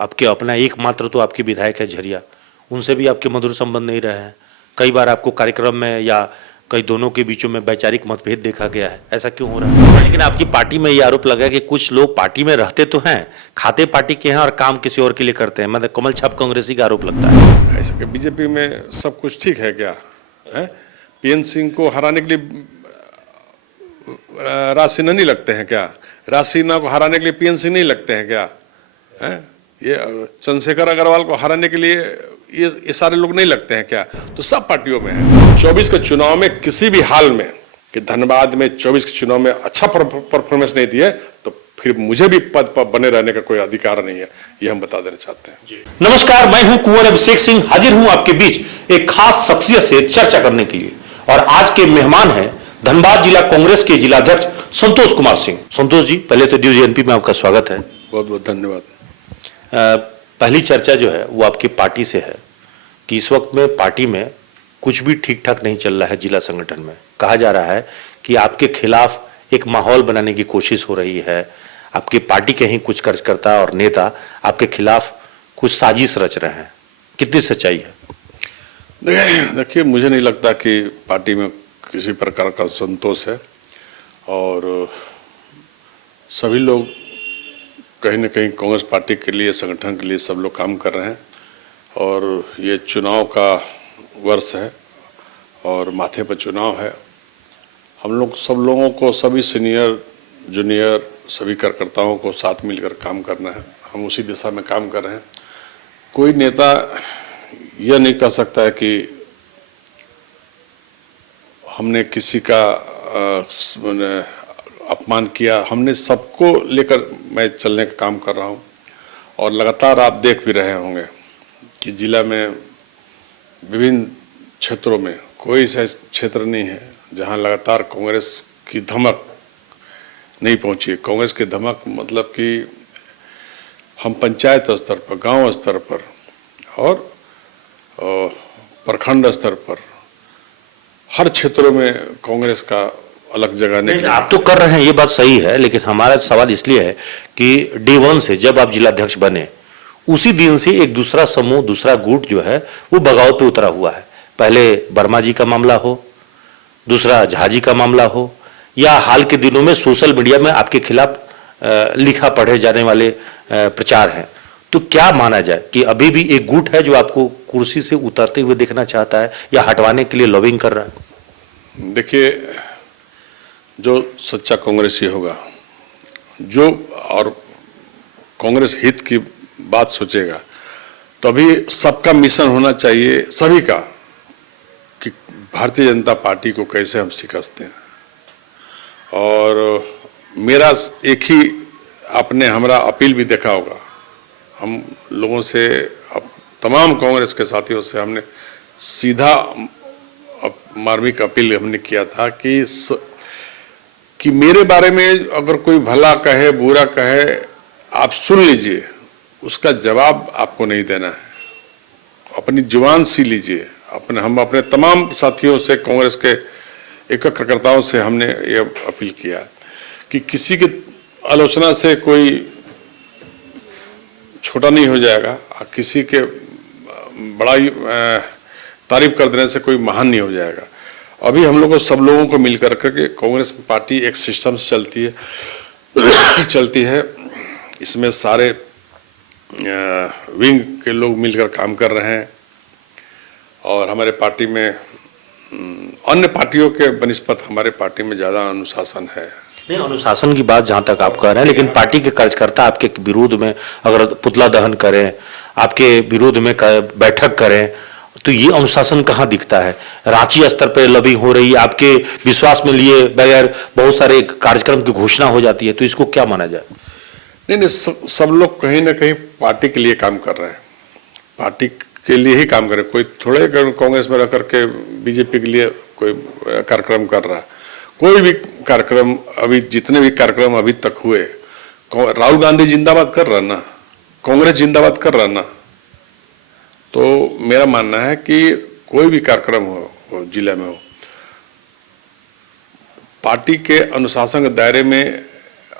आपके अपना एकमात्र तो आपके विधायक है झरिया, उनसे भी आपके मधुर संबंध नहीं रहे हैं। कई बार आपको कार्यक्रम में या कई दोनों के बीचों में वैचारिक मतभेद देखा गया है, ऐसा क्यों हो रहा है? लेकिन आपकी पार्टी में ये आरोप लगा है कि कुछ लोग पार्टी में रहते तो हैं, खाते पार्टी के हैं और काम किसी और के लिए करते हैं, मतलब कमल छाप कांग्रेसी का आरोप लगता है। ऐसा कि बीजेपी में सब कुछ ठीक है क्या है? पीएन सिंह को हराने के लिए राज सिन्हा नहीं लगते हैं क्या? राज सिन्हा को हराने के लिए पीएन सिंह नहीं लगते हैं क्या? है ये चंद्रशेखर अग्रवाल को हराने के लिए ये सारे लोग नहीं लगते हैं क्या? तो सब पार्टियों में है। 24 के चुनाव में किसी भी हाल में कि धनबाद में 24 के चुनाव में अच्छा परफॉर्मेंस नहीं दिए तो फिर मुझे भी पद पर बने रहने का कोई अधिकार नहीं है, ये हम बता देना चाहते हैं। नमस्कार, मैं हूं कुंवर अभिषेक सिंह, हाजिर हूं आपके बीच एक खास शख्सियत से चर्चा करने के लिए। और आज के मेहमान हैं धनबाद जिला कांग्रेस के जिलाध्यक्ष संतोष कुमार सिंह। संतोष जी, पहले तो ड्यूज एनपी में आपका स्वागत है। बहुत बहुत धन्यवाद। पहली चर्चा जो है वो आपकी पार्टी से है कि इस वक्त में पार्टी में कुछ भी ठीक ठाक नहीं चल रहा है। जिला संगठन में कहा जा रहा है कि आपके खिलाफ एक माहौल बनाने की कोशिश हो रही है, आपकी पार्टी के ही कुछ कार्यकर्ता और नेता आपके खिलाफ कुछ साजिश रच रहे हैं, कितनी सच्चाई है? देखिए, मुझे नहीं लगता कि पार्टी में किसी प्रकार का संतोष है और सभी लोग कहीं न कहीं कांग्रेस पार्टी के लिए, संगठन के लिए सब लोग काम कर रहे हैं और ये चुनाव का वर्ष है और माथे पर चुनाव है। हम लोग सब लोगों को, सभी सीनियर जूनियर सभी कार्यकर्ताओं को साथ मिलकर काम करना है। हम उसी दिशा में काम कर रहे हैं। कोई नेता यह नहीं कह सकता है कि हमने किसी का अपमान किया। हमने सबको लेकर मैं चलने का काम कर रहा हूं और लगातार आप देख भी रहे होंगे कि जिला में विभिन्न क्षेत्रों में कोई ऐसा क्षेत्र नहीं है जहां लगातार कांग्रेस की धमक नहीं पहुंची। कांग्रेस की धमक मतलब कि हम पंचायत स्तर पर, गांव स्तर पर और प्रखंड स्तर पर हर क्षेत्रों में कांग्रेस का अलग जगह नहीं। आप तो कर रहे हैं, ये बात सही है, लेकिन हमारा सवाल इसलिए है कि डे वन से जब आप जिलाध्यक्ष बने उसी दिन से एक दूसरा समूह, दूसरा गुट जो है वो बगावत पे उतरा हुआ है। पहले वर्मा जी का मामला हो, दूसरा झा जी का मामला हो, या हाल के दिनों में सोशल मीडिया में आपके खिलाफ लिखा पढ़े जाने वाले प्रचार हैं। तो क्या माना जाए कि अभी भी एक गुट है जो आपको कुर्सी से उतरते हुए देखना चाहता है या हटवाने के लिए लॉबिंग कर रहा है? देखिए, जो सच्चा कांग्रेसी होगा, जो और कांग्रेस हित की बात सोचेगा, तभी सबका मिशन होना चाहिए, सभी का, कि भारतीय जनता पार्टी को कैसे हम शिकस्त दें। और मेरा एक ही, आपने हमारा अपील भी देखा होगा, हम लोगों से, तमाम कांग्रेस के साथियों से हमने सीधा मार्मिक अपील हमने किया था कि मेरे बारे में अगर कोई भला कहे, बुरा कहे, आप सुन लीजिए, उसका जवाब आपको नहीं देना है, अपनी जुबान सी लीजिए। हम अपने तमाम साथियों से, कांग्रेस के कार्यकर्ताओं से हमने ये अपील किया कि किसी की आलोचना से कोई छोटा नहीं हो जाएगा, किसी के बड़ाई तारीफ कर देने से कोई महान नहीं हो जाएगा। अभी हम लोग को, सब लोगों को मिलकर के कांग्रेस पार्टी एक सिस्टम से चलती है। इसमें सारे विंग के लोग मिलकर काम कर रहे हैं और हमारे पार्टी में अन्य पार्टियों के बनिस्पत हमारे पार्टी में ज़्यादा अनुशासन है। नहीं, अनुशासन की बात जहां तक आप कह रहे हैं, लेकिन पार्टी के कार्यकर्ता आपके विरोध में अगर पुतला दहन करें, आपके विरोध में बैठक करें, तो ये अनुशासन कहाँ दिखता है? रांची स्तर पर लॉबिंग हो रही है, आपके विश्वास में लिए बगैर बहुत सारे कार्यक्रम की घोषणा हो जाती है, तो इसको क्या माना जाए? नहीं, सब लोग कहीं ना कहीं पार्टी के लिए काम कर रहे हैं, पार्टी के लिए ही काम कर रहे हैं। कोई थोड़े कांग्रेस में रह करके बीजेपी के लिए कोई कार्यक्रम कर रहा है। कोई भी कार्यक्रम, अभी जितने भी कार्यक्रम अभी तक हुए, राहुल गांधी जिंदाबाद कर रहा ना, कांग्रेस जिंदाबाद कर रहा ना। तो मेरा मानना है कि कोई भी कार्यक्रम हो जिला में हो, पार्टी के अनुशासन के दायरे में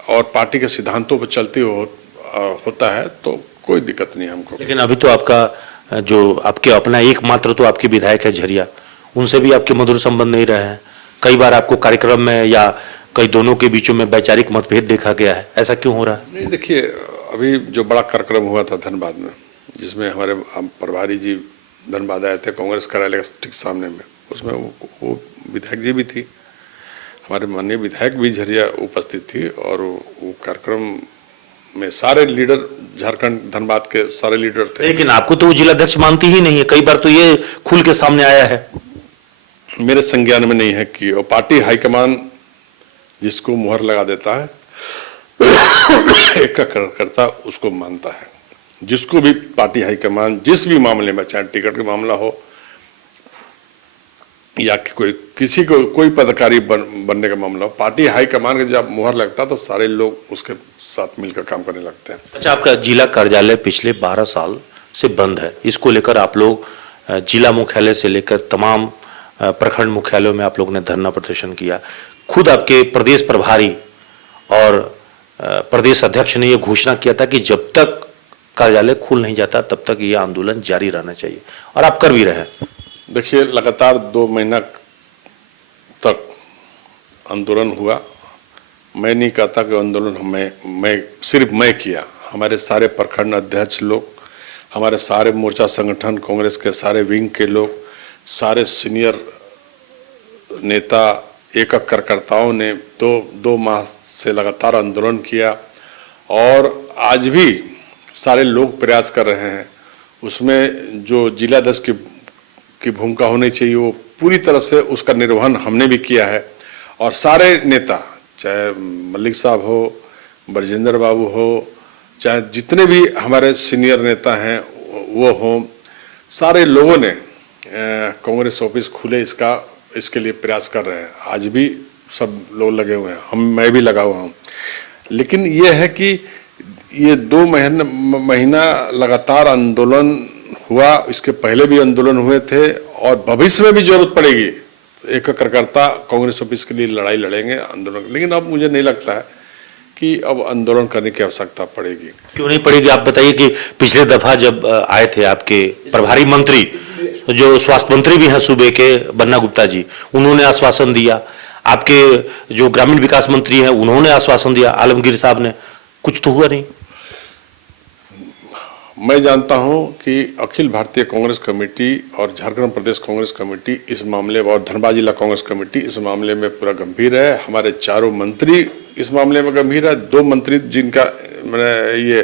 और पार्टी के सिद्धांतों पर चलते होता है तो कोई दिक्कत नहीं हमको। लेकिन अभी तो आपका जो आपके अपना एकमात्र तो आपके विधायक है झरिया, उनसे भी आपके मधुर संबंध नहीं रहे हैं। कई बार आपको कार्यक्रम में या कई दोनों के बीचों में वैचारिक मतभेद देखा गया है, ऐसा क्यों हो रहा है? नहीं, देखिए, अभी जो बड़ा कार्यक्रम हुआ था धनबाद में, जिसमें हमारे प्रभारी जी धनबाद आए थे कांग्रेस कार्यालय के ठीक सामने में, उसमें वो विधायक जी भी थी, हमारे माननीय विधायक भी झरिया उपस्थित थी, और वो कार्यक्रम में सारे लीडर, झारखंड धनबाद के सारे लीडर थे। लेकिन आपको तो वो जिलाध्यक्ष मानती ही नहीं है, कई बार तो ये खुल के सामने आया है। मेरे संज्ञान में नहीं है कि वो पार्टी हाईकमान जिसको मुहर लगा देता है एक कार्यकर्ता उसको मानता है। जिसको भी पार्टी हाईकमान जिस भी मामले में, चाहे टिकट का मामला हो या किसी को कोई पदाधिकारी बनने का मामला हो, पार्टी हाईकमान का जब मुहर लगता है तो सारे लोग उसके साथ मिलकर काम करने लगते हैं। अच्छा, आपका जिला कार्यालय पिछले 12 साल से बंद है, इसको लेकर आप लोग जिला मुख्यालय से लेकर तमाम प्रखंड मुख्यालयों में आप लोगों ने धरना प्रदर्शन किया। खुद आपके प्रदेश प्रभारी और प्रदेश अध्यक्ष ने यह घोषणा किया था कि जब तक कार्यालय खुल नहीं जाता तब तक ये आंदोलन जारी रहना चाहिए, और आप कर भी रहे हैं। देखिए, लगातार 2 महीना तक आंदोलन हुआ। मैं नहीं कहता कि आंदोलन सिर्फ मैं किया, हमारे सारे प्रखंड अध्यक्ष लोग, हमारे सारे मोर्चा संगठन, कांग्रेस के सारे विंग के लोग, सारे सीनियर नेता, एक कार्यकर्ताओं ने 2 माह से लगातार आंदोलन किया, और आज भी सारे लोग प्रयास कर रहे हैं। उसमें जो जिलाध्यक्ष की भूमिका होनी चाहिए वो पूरी तरह से उसका निर्वहन हमने भी किया है, और सारे नेता, चाहे मलिक साहब हो, ब्रजेंद्र बाबू हो, चाहे जितने भी हमारे सीनियर नेता हैं वो हों, सारे लोगों ने कांग्रेस ऑफिस खुले इसके लिए प्रयास कर रहे हैं। आज भी सब लोग लगे हुए हैं, मैं भी लगा हुआ हूँ। लेकिन ये है कि ये 2 महीना लगातार आंदोलन हुआ, इसके पहले भी आंदोलन हुए थे, और भविष्य में भी जरूरत पड़ेगी एक कार्यकर्ता कांग्रेस ऑफिस के लिए लड़ाई लड़ेंगे, आंदोलन। लेकिन अब मुझे नहीं लगता है कि अब आंदोलन करने की आवश्यकता पड़ेगी। क्यों नहीं पड़ेगी? आप बताइए कि पिछले दफा जब आए थे आपके प्रभारी मंत्री, जो स्वास्थ्य मंत्री भी हैं सूबे के, बन्ना गुप्ता जी, उन्होंने आश्वासन दिया। आपके जो ग्रामीण विकास मंत्री हैं उन्होंने आश्वासन दिया, आलमगीर साहब ने, कुछ तो हुआ नहीं। मैं जानता हूं कि अखिल भारतीय कांग्रेस कमेटी और झारखंड प्रदेश कांग्रेस कमेटी इस मामले, और धनबाद जिला कांग्रेस कमेटी इस मामले में पूरा गंभीर है। हमारे चारों मंत्री इस मामले में गंभीर है। 2 मंत्री जिनका मैंने ये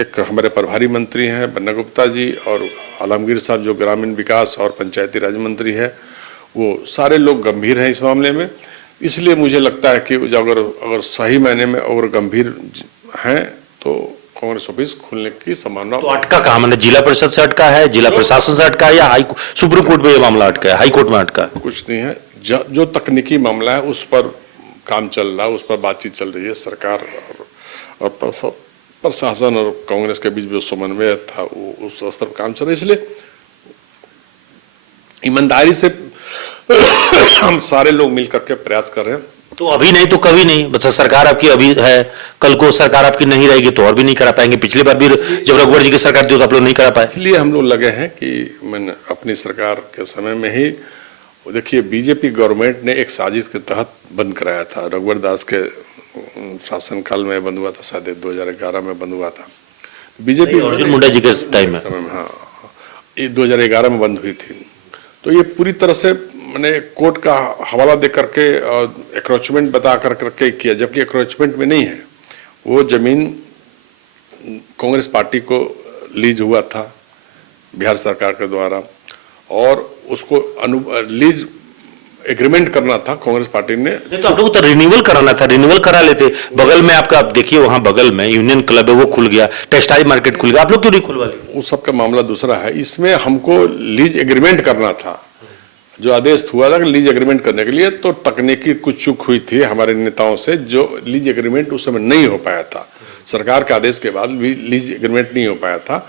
एक हमारे प्रभारी मंत्री हैं बन्ना गुप्ता जी, और आलमगीर साहब जो ग्रामीण विकास और पंचायती राज मंत्री है, वो सारे लोग गंभीर हैं इस मामले में। इसलिए मुझे लगता है कि अगर सही मायने में अगर गंभीर हैं तो कांग्रेस ऑफिस खुलने की संभावना। तो अटका कहाँ, मतलब जिला परिषद से अटका है, जिला प्रशासन से अटका है, या सुप्रीम कोर्ट में ये मामला अटका है, हाई कोर्ट में अटका है? कुछ नहीं है, जो तकनीकी मामला है उस पर काम चल रहा है, उस पर बातचीत चल रही है। सरकार और प्रशासन और कांग्रेस के बीच जो समन्वय था वो उस स्तर पर काम चल रहा है। इसलिए ईमानदारी से हम सारे लोग मिलकर के प्रयास कर रहे हैं। तो अभी नहीं तो कभी नहीं, बस सरकार आपकी अभी है, कल को सरकार आपकी नहीं रहेगी तो और भी नहीं करा पाएंगे। पिछली बार भी जब रघुवर जी की सरकार थी तो आप लोग नहीं करा पाए। इसलिए हम लोग लगे हैं कि मैंने अपनी सरकार के समय में ही, देखिए, बीजेपी गवर्नमेंट ने एक साजिश के तहत बंद कराया था। रघुवर दास के शासनकाल में बंद हुआ था, शायद 2011 में बंद हुआ था। बीजेपी अर्जुन मुंडा जी के टाइम में, हाँ, ये 2011 में बंद हुई थी। तो ये पूरी तरह से मैंने कोर्ट का हवाला दे करके एक्रोचमेंट बता करके किया, जबकि एक्रोचमेंट में नहीं है। वो जमीन कांग्रेस पार्टी को लीज हुआ था बिहार सरकार के द्वारा, और उसको लीज एग्रीमेंट करना था कांग्रेस पार्टी ने। तो आप लोग तो रिन्यूअल कराना था, रिन्यूअल करा लेते। बगल में आपका, आप देखिए वहां बगल में यूनियन क्लब है, वो खुल गया, टेक्सटाइल मार्केट खुल गया, आप लोग क्यों नहीं खुलवा लिए? उस सबका मामला दूसरा है। इसमें हमको लीज एग्रीमेंट करना था, जो आदेश हुआ था कि लीज एग्रीमेंट करने के लिए, तो तकनीकी कुछ चूक हुई थी हमारे नेताओं से, जो लीज एग्रीमेंट उस समय नहीं हो पाया था। सरकार के आदेश के बाद भी लीज एग्रीमेंट नहीं हो पाया था।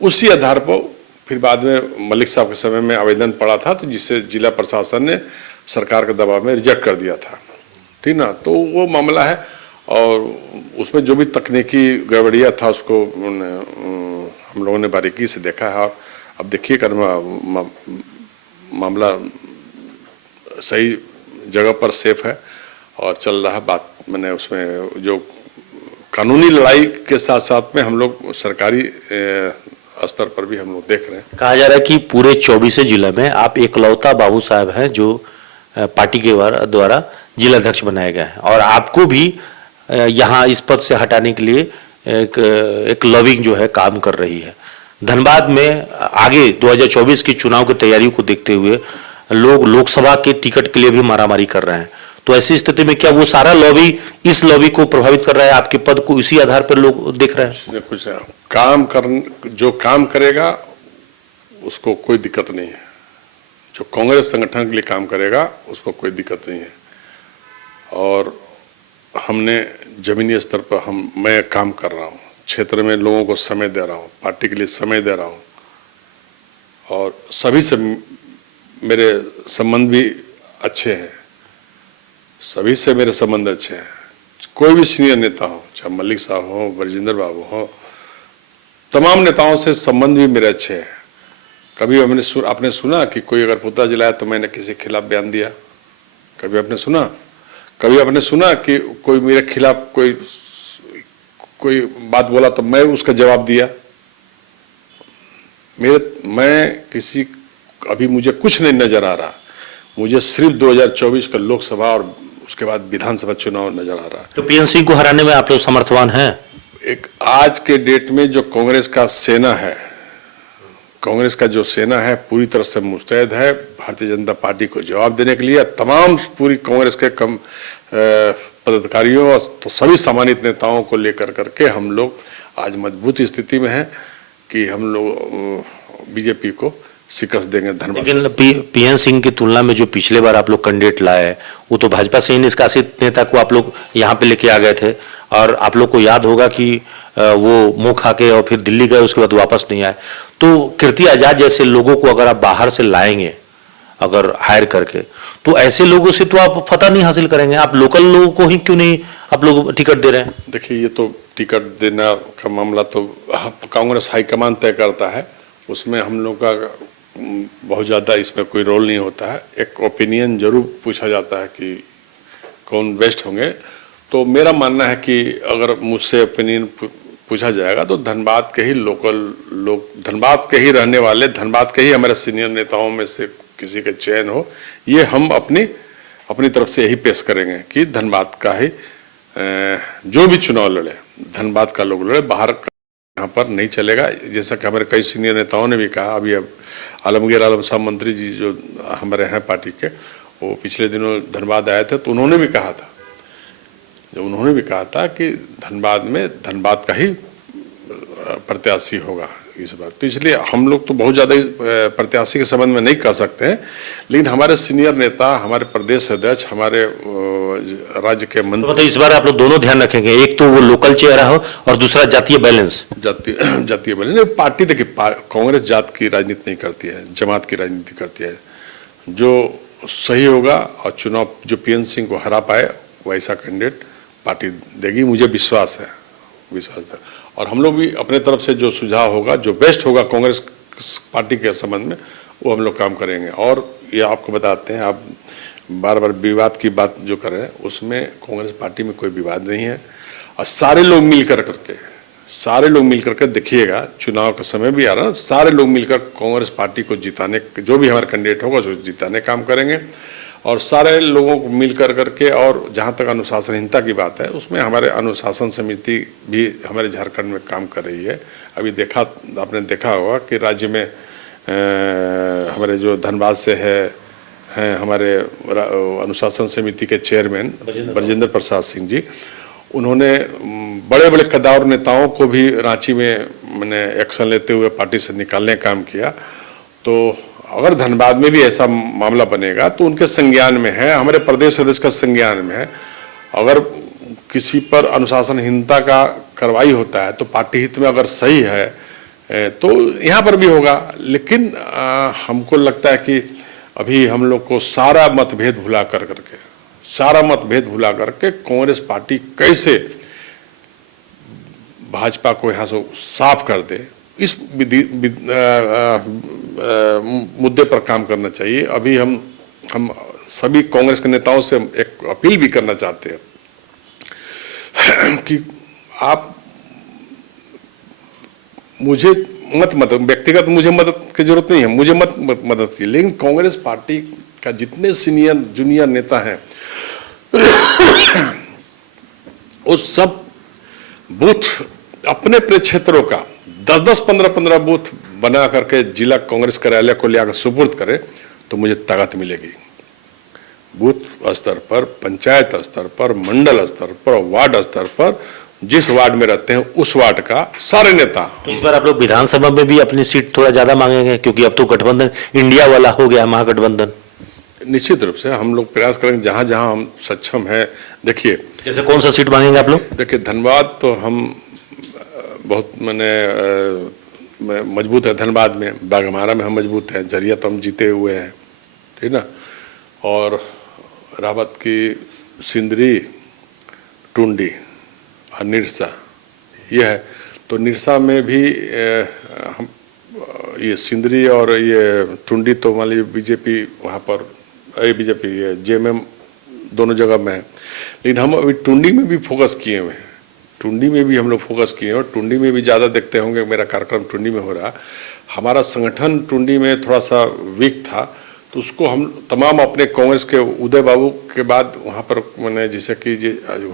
उसी आधार पर फिर बाद में मलिक साहब के समय में आवेदन पड़ा था, तो जिससे जिला प्रशासन ने सरकार के दबाव में रिजेक्ट कर दिया था, ठीक ना। तो वो मामला है। और उसमें जो भी तकनीकी गड़बड़िया था उसको हम लोगों ने बारीकी से देखा है। और अब देखिए कर मामला सही जगह पर सेफ है और चल रहा है। बात मैंने उसमें जो कानूनी लड़ाई के साथ साथ में हम लोग सरकारी स्तर पर भी हम लोग देख रहे हैं। कहा जा रहा है कि पूरे 24 जिले में आप एकलौता बाबू साहब हैं जो पार्टी के द्वारा जिलाध्यक्ष बनाए गए हैं, और आपको भी यहाँ इस पद से हटाने के लिए एक लॉबिंग जो है काम कर रही है। धनबाद में आगे 2024 की चुनाव की तैयारियों को देखते हुए लोग लोकसभा के टिकट के लिए भी मारामारी कर रहे हैं, तो ऐसी स्थिति में क्या वो सारा लॉबी इस लॉबी को प्रभावित कर रहा है? आपके पद को इसी आधार पर लोग देख रहे हैं? कुछ जो काम करेगा उसको कोई दिक्कत नहीं है। जो कांग्रेस संगठन के लिए काम करेगा उसको कोई दिक्कत नहीं है। और हमने जमीनी स्तर पर मैं काम कर रहा हूँ, क्षेत्र में लोगों को समय दे रहा हूँ, पार्टी के लिए समय दे रहा हूँ, और सभी से मेरे संबंध भी अच्छे हैं, सभी से मेरे संबंध अच्छे हैं। कोई भी सीनियर नेता हो, चाहे मलिक साहब हो, बरजिंदर बाबू हो, तमाम नेताओं से संबंध भी मेरे अच्छे हैं। कभी आपने सुना कि कोई अगर पुतला जलाया तो मैंने किसी के खिलाफ बयान दिया? कभी आपने सुना? कभी आपने सुना कि कोई मेरे खिलाफ कोई बात बोला तो मैं उसका जवाब दिया? अभी मुझे कुछ नहीं नजर आ रहा, मुझे सिर्फ 2024 का लोकसभा और उसके बाद विधानसभा चुनाव नजर आ रहा है। तो पीएन सिंह को हराने में आप लोग समर्थवान हैं? एक आज के डेट में जो कांग्रेस का सेना है, कांग्रेस का जो सेना है पूरी तरह से मुस्तैद है भारतीय जनता पार्टी को जवाब देने के लिए। तमाम पूरी कांग्रेस के पदाधिकारियों और तो सभी सम्मानित नेताओं को लेकर करके हम लोग आज मजबूत स्थिति में हैं कि हम लोग बीजेपी को शिकस्त देंगे। धन्यवाद। लेकिन पीएन सिंह की तुलना में जो पिछले बार आप लोग कैंडिडेट लाए, वो तो भाजपा से ही निष्कासित नेता को आप लोग यहाँ पे लेके आ गए थे, और आप लोग को याद होगा कि वो मुंह खा के और फिर दिल्ली गए, उसके बाद वापस नहीं आए। तो कीर्ति आजाद जैसे लोगों को अगर आप बाहर से लाएंगे, अगर हायर करके, तो ऐसे लोगों से तो आप फतह नहीं हासिल करेंगे। आप लोकल लोगों को ही क्यों नहीं आप लोग टिकट दे रहे हैं? देखिए, ये तो टिकट देना का मामला तो कांग्रेस हाईकमान तय करता है, उसमें हम लोग का बहुत ज़्यादा इसमें कोई रोल नहीं होता है। एक ओपिनियन जरूर पूछा जाता है कि कौन बेस्ट होंगे, तो मेरा मानना है कि अगर मुझसे ओपिनियन पूछा जाएगा तो धनबाद के ही लोकल लोग, धनबाद के ही रहने वाले, धनबाद के ही हमारे सीनियर नेताओं में से किसी के चयन हो, ये हम अपनी तरफ से यही पेश करेंगे कि धनबाद का ही जो भी चुनाव लड़े, धनबाद का लोग लड़े, बाहर यहाँ पर नहीं चलेगा। जैसा कि हमारे कई सीनियर नेताओं ने भी कहा, अभी अब आलमगीर आलम साहब मंत्री जी जो हमारे हैं पार्टी के, वो पिछले दिनों धनबाद आए थे, तो उन्होंने भी कहा था कि धनबाद में धनबाद का ही प्रत्याशी होगा इस बार। तो इसलिए हम लोग तो बहुत ज़्यादा प्रत्याशी के संबंध में नहीं कह सकते हैं, लेकिन हमारे सीनियर नेता, हमारे प्रदेश अध्यक्ष, हमारे राज्य के मंत्री, तो इस बार आप लोग दोनों ध्यान रखेंगे, एक तो वो लोकल चेहरा हो और दूसरा जातीय बैलेंस। जातीय बैलेंस। पार्टी देखिए, कांग्रेस जात की राजनीति नहीं करती है, जमात की राजनीति करती है। जो सही होगा और चुनाव जो पीएन सिंह को हरा पाए वैसा कैंडिडेट पार्टी देगी, मुझे विश्वास है। और हम लोग भी अपने तरफ से जो सुझाव होगा, जो बेस्ट होगा कांग्रेस पार्टी के संबंध में, वो हम लोग काम करेंगे। और ये आपको बताते हैं, आप बार बार विवाद की बात जो कर रहे हैं, उसमें कांग्रेस पार्टी में कोई विवाद नहीं है। और सारे लोग मिलकर के देखिएगा, चुनाव का समय भी आ रहा है, सारे लोग मिलकर कांग्रेस पार्टी को जिताने, जो भी हमारा कैंडिडेट होगा उसको जिताने काम करेंगे। और सारे लोगों को मिलकर करके, और जहाँ तक अनुशासनहीनता की बात है, उसमें हमारे अनुशासन समिति भी हमारे झारखंड में काम कर रही है। अभी आपने देखा होगा कि राज्य में हमारे जो धनबाद से हैं हमारे अनुशासन समिति के चेयरमैन बरजिंदर प्रसाद सिंह जी, उन्होंने बड़े बड़े कद्दावर नेताओं को भी रांची में मैंने एक्शन लेते हुए पार्टी से निकालने का काम किया। तो अगर धनबाद में भी ऐसा मामला बनेगा तो उनके संज्ञान में है, हमारे प्रदेश अध्यक्ष का संज्ञान में है। अगर किसी पर अनुशासनहीनता का कार्रवाई होता है तो पार्टी हित में अगर सही है तो यहाँ पर भी होगा। लेकिन हमको लगता है कि अभी हम लोग को सारा मतभेद भुला करके, सारा मतभेद भुला करके कांग्रेस पार्टी कैसे भाजपा को यहाँ से साफ कर दे, इस मुद्दे पर काम करना चाहिए। अभी हम सभी कांग्रेस के नेताओं से एक अपील भी करना चाहते हैं कि आप मुझे मदद व्यक्तिगत मुझे मदद की जरूरत नहीं है, मुझे मदद की, लेकिन कांग्रेस पार्टी का जितने सीनियर जूनियर नेता हैं वो सब बूथ अपने अपने क्षेत्रों का 10-10, 15-15 बूथ बना करके जिला कांग्रेस कार्यालय को ले आकर सुपुर्द करे तो मुझे ताकत मिलेगी। बूथ स्तर पर, पंचायत स्तर पर, मंडल स्तर पर, वार्ड स्तर पर, जिस वार्ड में रहते हैं उस वार्ड का सारे नेता। तो इस बार आप लोग विधानसभा में भी अपनी सीट थोड़ा ज्यादा मांगेंगे, क्योंकि अब तो गठबंधन इंडिया वाला हो गया, महागठबंधन। निश्चित रूप से हम लोग प्रयास करेंगे जहां जहां हम सक्षम हैं। देखिए, जैसे कौन सा सीट मांगेंगे आप लोग? देखिए, धनबाद तो हम बहुत मजबूत है, धनबाद में, बाघमारा में हम मजबूत हैं, झरिया तो हम जीते हुए हैं, ठीक ना। और रावत की सिंदरी, टुंडी और निरसा ये है। तो निरसा में भी हम ये सिंदरी और ये टुंडी तो मान लीजिए बीजेपी वहाँ पर, बीजेपी ये जेएमएम दोनों जगह में है, लेकिन हम अभी टुंडी में भी फोकस किए हुए हैं। टुंडी में भी हम लोग फोकस किए हैं और टुंडी में भी ज़्यादा देखते होंगे, मेरा कार्यक्रम टुंडी में हो रहा। हमारा संगठन टुंडी में थोड़ा सा वीक था, तो उसको हम तमाम अपने कांग्रेस के उदय बाबू के बाद वहाँ पर मैंने, जैसे कि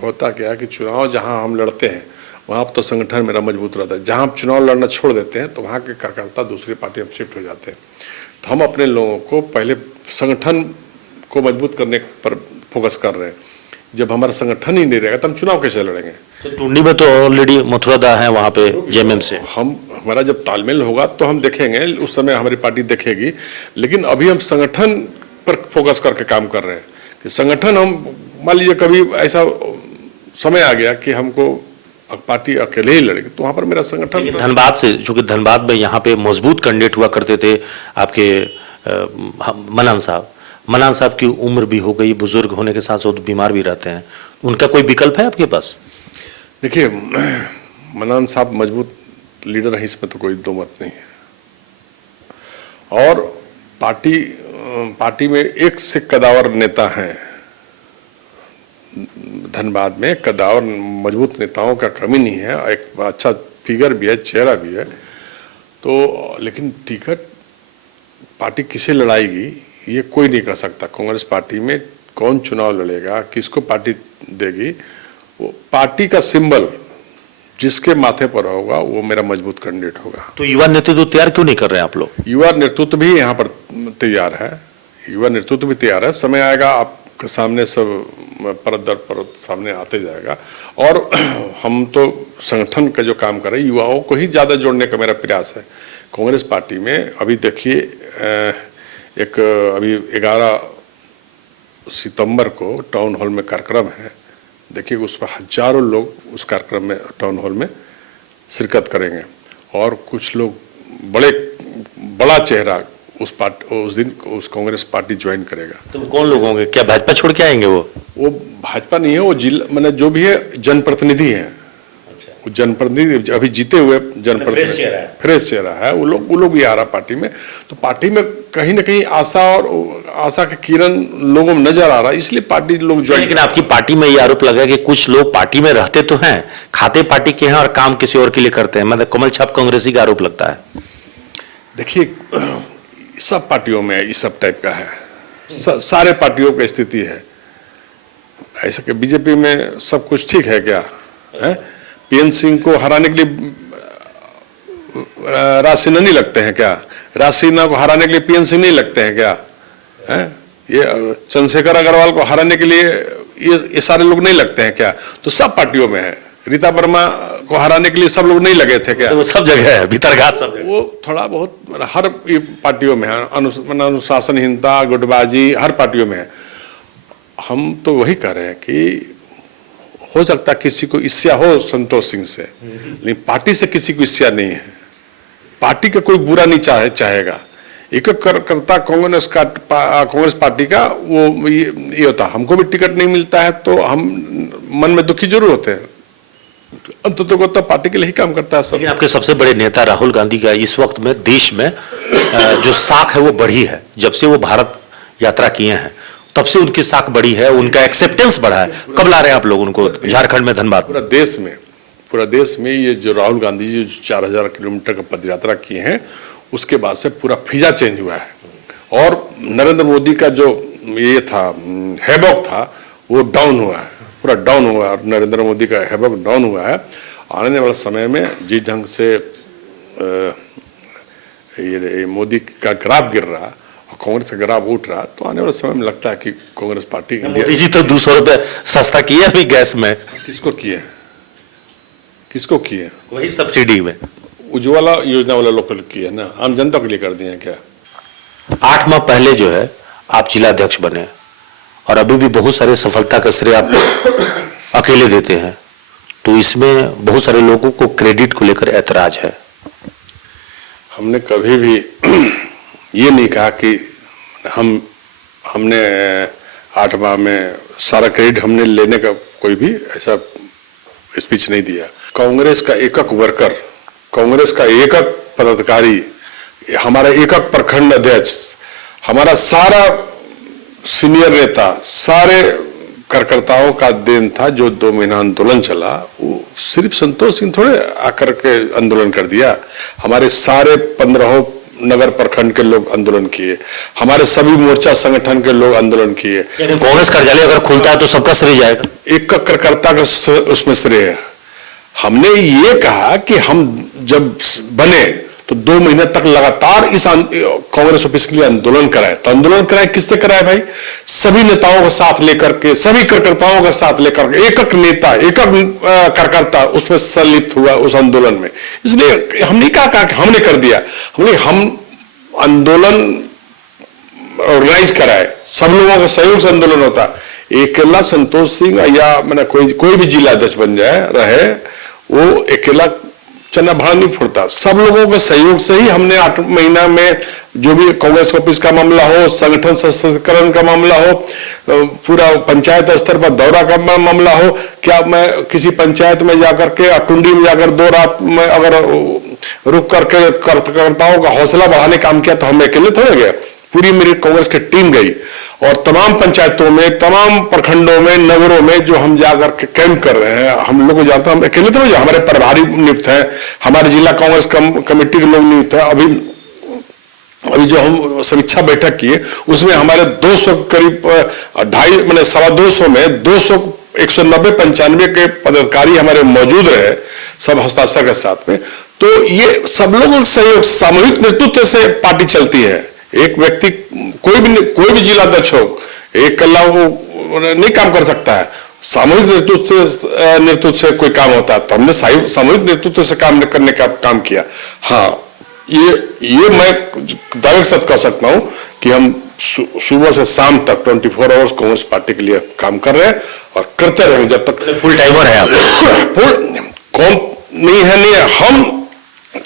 होता क्या है कि चुनाव जहाँ हम लड़ते हैं वहाँ तो संगठन मेरा मजबूत रहता है, जहाँ हम चुनाव लड़ना छोड़ देते हैं तो वहाँ के कार्यकर्ता दूसरी पार्टी में शिफ्ट हो जाते हैं। तो हम अपने लोगों को पहले संगठन को मजबूत करने पर फोकस कर रहे हैं। जब हमारा संगठन ही नहीं रहेगा तो हम चुनाव कैसे लड़ेंगे? तो टुंडी में तो ऑलरेडी मथुरा दा है वहाँ पे जेएमएम से। हमारा जब तालमेल होगा तो हम देखेंगे, उस समय हमारी पार्टी देखेगी, लेकिन अभी हम संगठन पर फोकस करके काम कर रहे हैं कि संगठन, हम मान लीजिए कभी ऐसा समय आ गया कि हमको पार्टी अकेले ही लड़ेगी तो वहाँ पर मेरा संगठन। धनबाद से, चूंकि धनबाद में यहाँ पे मजबूत कैंडिडेट हुआ करते थे आपके मनान साहब की उम्र भी हो गई, बुजुर्ग होने के साथ साथ बीमार भी रहते हैं, उनका कोई विकल्प है आपके पास? देखिए, मनान साहब मजबूत लीडर है, इसमें तो कोई दो मत नहीं है। और पार्टी में एक से कदावर नेता हैं, धनबाद में कदावर मजबूत नेताओं का कमी नहीं है, एक अच्छा फिगर भी है, चेहरा भी है। तो लेकिन टिकट पार्टी किसे लड़ाएगी ये कोई नहीं कह सकता। कांग्रेस पार्टी में कौन चुनाव लड़ेगा, किसको पार्टी देगी, वो पार्टी का सिंबल जिसके माथे पर होगा वो मेरा मजबूत कैंडिडेट होगा। तो युवा नेतृत्व तैयार क्यों नहीं कर रहे हैं आप लोग? युवा नेतृत्व भी यहाँ पर तैयार है, युवा नेतृत्व भी तैयार है। समय आएगा आपके सामने सब परत दर परत सामने आते जाएगा। और हम तो संगठन का जो काम कर रहे हैं, युवाओं को ही ज़्यादा जोड़ने का मेरा प्रयास है कांग्रेस पार्टी में। अभी देखिए, एक अभी 11 सितंबर को टाउन हॉल में कार्यक्रम है, देखिए उस पर हजारों लोग उस कार्यक्रम में, टाउन हॉल में शिरकत करेंगे और कुछ लोग बड़ा चेहरा उस दिन उस कांग्रेस पार्टी ज्वाइन करेगा। तो कौन लोग होंगे? क्या भाजपा छोड़ के आएंगे? वो भाजपा नहीं है, वो जिला मैंने जो भी है जनप्रतिनिधि हैं। वो जनप्रतिनिधि अभी जीते हुए जनप्रतिनिधि फ्रेश चेहरा है, वो लोग भी आ रहा पार्टी में। तो पार्टी में कहीं ना कहीं आशा के किरण लोगों में नजर आ रहा है, इसलिए पार्टी लोग ज्वाइन। लेकिन आपकी पार्टी में ये आरोप लगा कि कुछ लोग पार्टी में रहते तो हैं, खाते पार्टी के हैं और काम किसी और के लिए करते हैं, मतलब कमल छाप कांग्रेसी का आरोप लगता है। देखिए, सब पार्टियों में इस सब टाइप का है, सारे पार्टियों की स्थिति है ऐसा कि बीजेपी में सब कुछ ठीक है क्या है? पीएन सिंह को हराने के लिए राज सिन्हा नहीं लगते हैं क्या? राज सिन्हा को हराने के लिए पीएन सिंह नहीं लगते हैं क्या? है ये चंद्रशेखर अग्रवाल को हराने के लिए ये सारे लोग नहीं लगते हैं क्या? तो सब पार्टियों में है। रीता वर्मा को हराने के लिए सब लोग नहीं लगे थे क्या? तो वो सब जगह है, भीतरघात सब जगह। वो थोड़ा बहुत हर पार्टियों में है, अनुशासनहीनता, गुटबाजी हर पार्टियों में है। हम तो वही कह रहे हैं कि हो सकता किसी को ईर्ष्या हो संतोष सिंह से, लेकिन पार्टी से किसी को ईर्ष्या नहीं है। पार्टी का कोई बुरा नहीं चाहेगा। एक करता कांग्रेस पार्टी का वो ये होता, हमको भी टिकट नहीं मिलता है तो हम मन में दुखी जरूर होते हैं, अंततः को तो पार्टी के लिए ही काम करता है सब। लेकिन आपके सबसे बड़े नेता राहुल गांधी का इस वक्त में देश में जो साख है वो बढ़ी है। जब से वो भारत यात्रा किए हैं तब से उनकी साख बढ़ी है, उनका एक्सेप्टेंस बढ़ा है। कब ला रहे हैं आप लोग उनको झारखंड में, धनबाद? पूरा देश में ये जो राहुल गांधी जी जो 4000 किलोमीटर का पद यात्रा किए हैं उसके बाद से पूरा फिजा चेंज हुआ है और नरेंद्र मोदी का जो ये था हैबॉक था वो डाउन हुआ है, पूरा डाउन हुआ है। नरेंद्र मोदी का हैबॉक डाउन हुआ है। आने वाले समय में जिस ढंग से ये मोदी का ग्राफ गिर रहा और कांग्रेस का ग्राफ उठ रहा, तो आने वाले समय में लगता है कि कांग्रेस पार्टी मोदी जी तो 200 रुपए सस्ता किया अभी गैस में। किसको किए? वही सब्सिडी में उज्ज्वला योजना वाले लोग की है ना, आम जनता के लिए कर दिए हैं क्या? 8 माह पहले जो है आप जिलाध्यक्ष बने और अभी भी बहुत सारे सफलता का श्रेय आप अकेले देते हैं, तो इसमें बहुत सारे लोगों को क्रेडिट को लेकर ऐतराज है। हमने कभी भी ये नहीं कहा कि हमने 8 माह में सारा क्रेडिट हमने लेने का कोई भी ऐसा स्पीच नहीं दिया। कांग्रेस का एक वर्कर, कांग्रेस का एक पदाधिकारी, हमारा एक प्रखंड अध्यक्ष, हमारा सारा सीनियर नेता, सारे कार्यकर्ताओं का देन था जो 2 महीना आंदोलन चला। वो सिर्फ संतोष सिंह थोड़े आकर के आंदोलन कर दिया, हमारे सारे 15 नगर प्रखंड के लोग आंदोलन किए, हमारे सभी मोर्चा संगठन के लोग आंदोलन किए। कांग्रेस कार्यालय अगर खुलता है तो सबका श्रेय जाएगा? एक कार्यकर्ता का उसमें श्रेय है। हमने ये कहा कि हम जब बने तो 2 महीने तक लगातार इस कांग्रेस ऑफिस के लिए आंदोलन कराए। तो आंदोलन कराए किससे कराए भाई? सभी नेताओं का साथ लेकर के, सभी कार्यकर्ताओं का साथ लेकर के, एक नेता, एक कार्यकर्ता उसमें संलिप्त हुआ उस आंदोलन में। इसलिए हम नहीं कहा कि हमने कर दिया, हम आंदोलन ऑर्गेनाइज कराए, सब लोगों का सहयोग से आंदोलन होता। अकेला संतोष सिंह या मैंने कोई भी जिला अध्यक्ष बन जाए रहे, वो अकेला चना भाड़ा नहीं फोड़ता। सब लोगों के सहयोग से ही हमने 8 महीना में जो भी कांग्रेस ऑफिस का मामला हो, संगठन सशक्तिकरण का मामला हो, पूरा पंचायत स्तर पर दौरा का मामला हो, क्या मैं किसी पंचायत में जाकर के टुंडी में जाकर 2 रात में अगर रुक करके कार्यकर्ताओं का हौसला बढ़ाने काम किया तो हम अकेले थोड़े गए, पूरी मेरी कांग्रेस की टीम गई और तमाम पंचायतों में, तमाम प्रखंडों में, नगरों में जो हम जाकर के कैंप कर रहे हैं, हम लोग को जानते हैं, हम अकेले तो नहीं, हमारे प्रभारी नियुक्त हैं, हमारे जिला कांग्रेस कमेटी के लोग नियुक्त हैं। अभी जो हम समीक्षा बैठक किए उसमें हमारे 200 करीब 250 मैंने 225 में 190-95 के पदाधिकारी हमारे मौजूद रहे, सब हस्ताक्षर के साथ में। तो ये सब लोगों के सहयोग, सामूहिक नेतृत्व से पार्टी चलती है। एक व्यक्ति कोई भी जिला अध्यक्ष हो, एक कल्ला वो नहीं काम कर सकता है, सामूहिक नेतृत्व से कोई काम होता है। तो हमने सामूहिक नेतृत्व से काम करने का काम किया। हाँ, ये मैं दावे के साथ कह सकता हूं कि हम सुबह से शाम तक 24 आवर्स कांग्रेस पार्टी के लिए काम कर रहे हैं और करते रहेंगे जब तक। फुल टाइमर है आप? कौन नहीं है, हम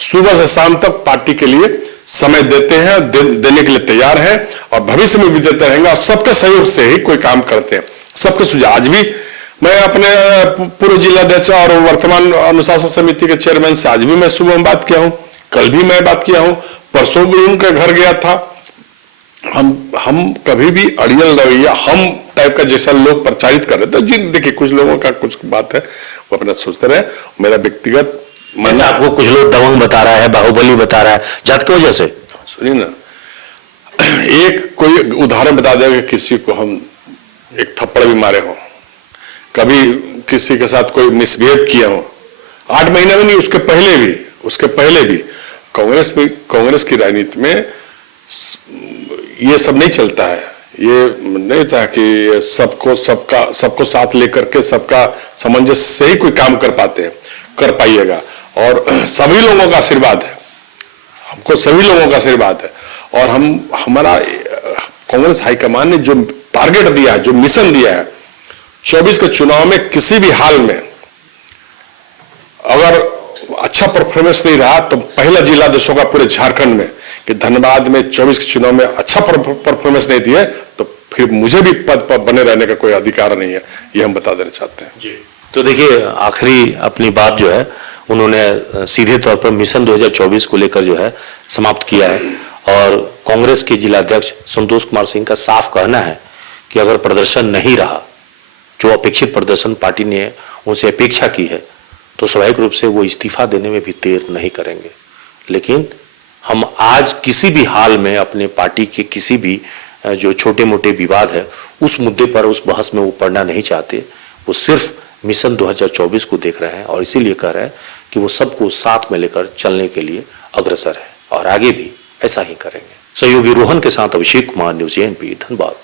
सुबह से शाम तक पार्टी के लिए समय देते हैं, देने के लिए तैयार हैं और भविष्य में भी देते रहेंगे और सबके सहयोग से ही कोई काम करते हैं, सबके सुझाव। आज भी मैं अपने पूर्व जिलाध्यक्ष और वर्तमान अनुशासन समिति के चेयरमैन से आज भी मैं सुबह में बात किया हूं, कल भी मैं बात किया हूं, परसों भी उनके घर गया था। हम कभी भी अड़ियल रवैया हम टाइप का जैसा लोग प्रचारित कर रहे थे, जी देखिए कुछ लोगों का कुछ बात है वो अपना सोचते रहे। मेरा व्यक्तिगत मन, आपको कुछ लोग दबंग बता रहा है, बाहुबली बता रहा है, जात की वजह से। सुनिए ना, एक कोई उदाहरण बता देगा कि किसी को हम एक थप्पड़ भी मारे हो, कभी किसी के साथ कोई मिसबिहेव किया हो, 8 महीने में नहीं, उसके पहले भी कांग्रेस की राजनीति में ये सब नहीं चलता है। ये नहीं होता है कि सबको साथ लेकर के सबका सामंजस्य से ही कोई काम कर पाइएगा। और सभी लोगों का आशीर्वाद है, हमको सभी लोगों का आशीर्वाद है और हमारा कांग्रेस हाईकमान ने जो टारगेट दिया है, जो मिशन दिया है, 24 के चुनाव में किसी भी हाल में अगर अच्छा परफॉर्मेंस नहीं रहा तो पहला जिला देशों का पूरे झारखंड में कि धनबाद में 24 के चुनाव में अच्छा परफॉर्मेंस नहीं दिए तो फिर मुझे भी पद पर बने रहने का कोई अधिकार नहीं है, ये हम बता देना चाहते हैं। तो देखिए, आखिरी अपनी बात जो है उन्होंने सीधे तौर पर मिशन 2024 को लेकर जो है समाप्त किया है और कांग्रेस के जिलाध्यक्ष संतोष कुमार सिंह का साफ कहना है कि अगर प्रदर्शन नहीं रहा, जो अपेक्षित प्रदर्शन पार्टी ने उनसे अपेक्षा की है, तो स्वाभाविक रूप से वो इस्तीफा देने में भी देर नहीं करेंगे। लेकिन हम आज किसी भी हाल में अपने पार्टी के किसी भी जो छोटे मोटे विवाद है उस मुद्दे पर, उस बहस में वो पड़ना नहीं चाहते। वो सिर्फ मिशन 2024 को देख रहे हैं और इसीलिए कह रहे हैं कि वो सबको साथ में लेकर चलने के लिए अग्रसर है और आगे भी ऐसा ही करेंगे। सहयोगी रोहन के साथ अभिषेक कुमार, न्यूज़ एएनपी, धनबाद।